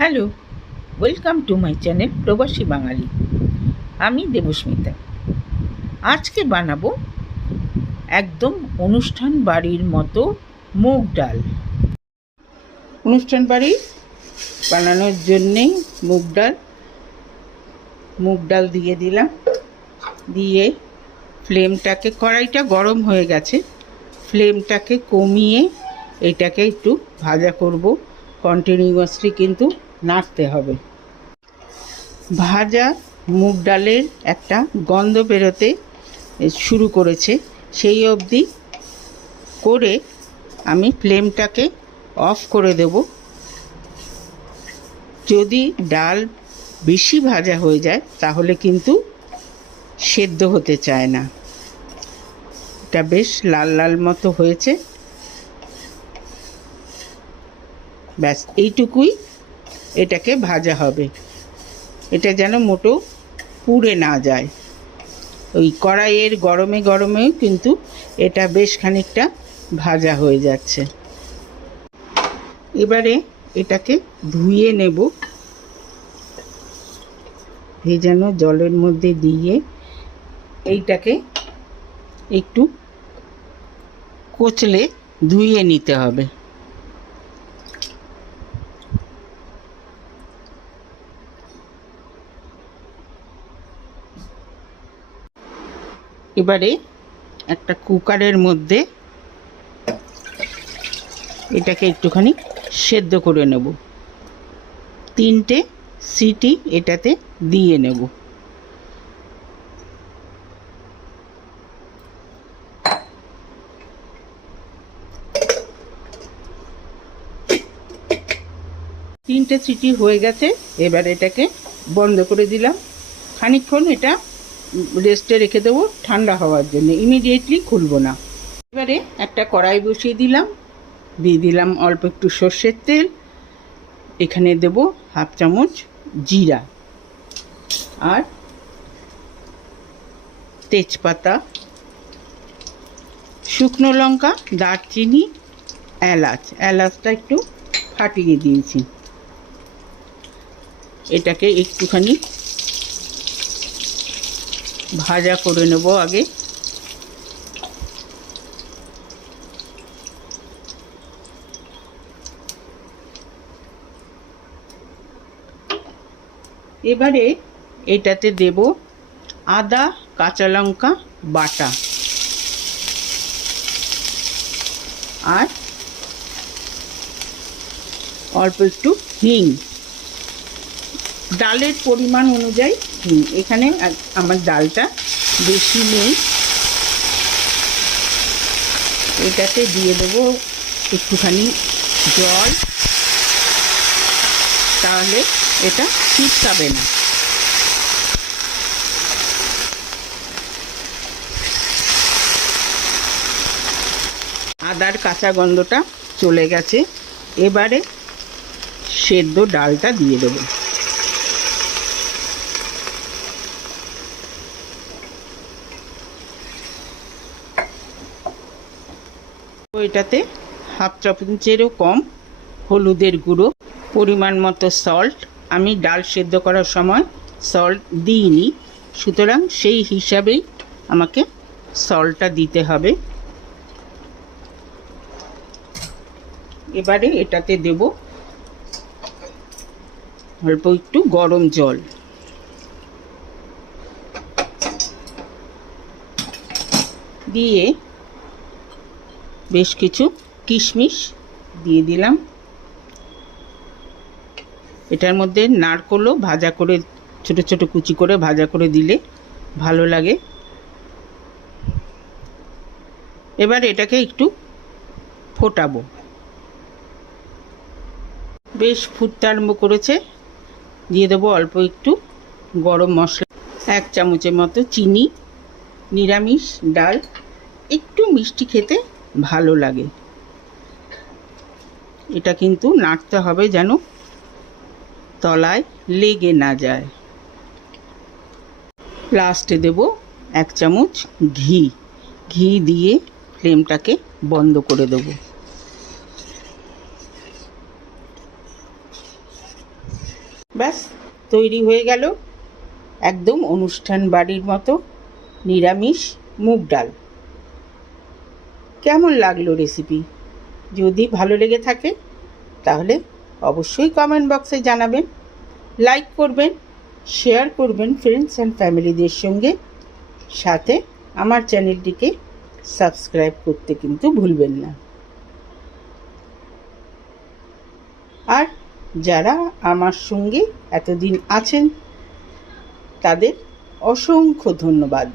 Hello, welcome to my channel Probashi Bangali. আমি দেবস্মিতা। আজকে বানাবো একদম অনুষ্ঠান বাড়ির মতো মুগ ডাল। অনুষ্ঠান বাড়ি বানানোর জন্যেই মুগ ডাল মুগ ডাল দিয়ে দিলাম। দিয়ে ফ্লেমটাকে, কড়াইটা গরম হয়ে গেছে, ফ্লেমটাকে কমিয়ে এটাকে একটু ভাজা করব। কন্টিনিউয়াসলি কিন্তু নাড়তে হবে। ভাজা মুগ ডালের একটা গন্ধ বেরোতে শুরু করেছে। সেই অবধি করে আমি ফ্লেমটাকে অফ করে দেব। যদি ডাল বেশি ভাজা হয়ে যায়, তাহলে কিন্তু সেদ্ধ হতে চায় না। এটা বেশ লাল লাল মতো হয়েছে। ব্যাস, এইটুকুই এটাকে ভাজা হবে। এটা যেন মোটো পুড়ে না যায়। ওই কড়াইয়ের গরমে গরমেও কিন্তু এটা বেশ খানিকটা ভাজা হয়ে যাচ্ছে। এবারে এটাকে ধুয়ে নেব। ভেজানো জলের মধ্যে দিয়ে এইটাকে একটু কচলে ধুয়ে নিতে হবে। এবারে একটা কুকারের মধ্যে এটাকে একটুখানি সেদ্ধ করে নেব। তিনটে সিটি এটাতে দিয়ে নেব। তিনটে সিটি হয়ে গেছে, এবার এটাকে বন্ধ করে দিলাম। খানিকক্ষণ এটা রেস্টে রেখে দেবো, ঠান্ডা হওয়ার জন্য। ইমিডিয়েটলি খুলবো না। এবারে একটা কড়াই বসিয়ে দিলাম। দিয়ে দিলাম অল্প একটু সর্ষের তেল। এখানে দেব হাফ চামচ জিরা আর তেজপাতা, শুকনো লঙ্কা, দারচিনি, এলাচ। এলাচটা একটু ফাটিয়ে দিয়েছি। এটাকে একটুখানি ভাজা করে নেব আগে। এবারে এটাতে দেব আদা, কাঁচা লঙ্কা, বাটা। আর অল্প একটু হিং। ডালের পরিমাণ অনুযায়ী হিং এখানে আমার ডালটা বেশি নেই। এটাতে দিয়ে দেবো একটুখানি জল। তাহলে এটা ছিটকাবে না। আদার কাঁচা গন্ধটা চলে গেছে। এবারে সেদ্ধ ডালটা দিয়ে দেবো। এটাতে হাফ চামচেরও কম হলুদের গুঁড়ো, পরিমাণ মতো সল্ট আমি ডাল সেদ্ধ করার সময় সল্ট দিইনি। সুতরাং সেই হিসাবেই আমাকে সল্টটা দিতে হবে। এবারে এটাতে দেব অল্প একটু গরম জল। দিয়ে বেশ কিছু কিশমিশ দিয়ে দিলাম। এটার মধ্যে নারকোলও ভাজা করে, ছোট ছোট কুচি করে ভাজা করে দিলে ভালো লাগে। এবার এটাকে একটু ফোটাবো। বেশ ফুটতে আরম্ভ করেছে। দিয়ে দেবো অল্প একটু গরম মশলা, এক চামচের মতো চিনি, নিরামিষ ডাল, একটু মিষ্টি খেতে ভালো লাগে। এটা কিন্তু নাড়তে হবে যেন তলায় লেগে না যায়। লাস্টে দেব এক চামচ ঘি। ঘি দিয়ে ফ্লেমটাকে বন্ধ করে দেবো। ব্যাস, তৈরি হয়ে গেল। একদম অনুষ্ঠান বাড়ির মতো নিরামিষ মুগ ডাল। কেমন লাগল রেসিপি যদি ভালো লেগে থাকে, তাহলে অবশ্যই কমেন্ট বক্সে জানাবেন। লাইক করবেন শেয়ার করবেন ফ্রেন্ডস অ্যান্ড ফ্যামিলিদের সঙ্গে। সাথে আমার চ্যানেলটিকে সাবস্ক্রাইব করতে কিন্তু ভুলবেন না। আর যারা আমার সঙ্গে এতদিন আছেন, তাদের অসংখ্য ধন্যবাদ।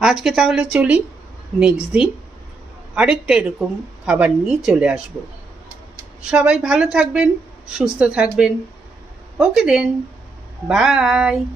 আজকে তাহলে চলি নেক্সট দিন আরেকটা এরকম খাবার নিয়ে চলে আসব। সবাই ভালো থাকবেন, সুস্থ থাকবেন। ওকে দেন বাই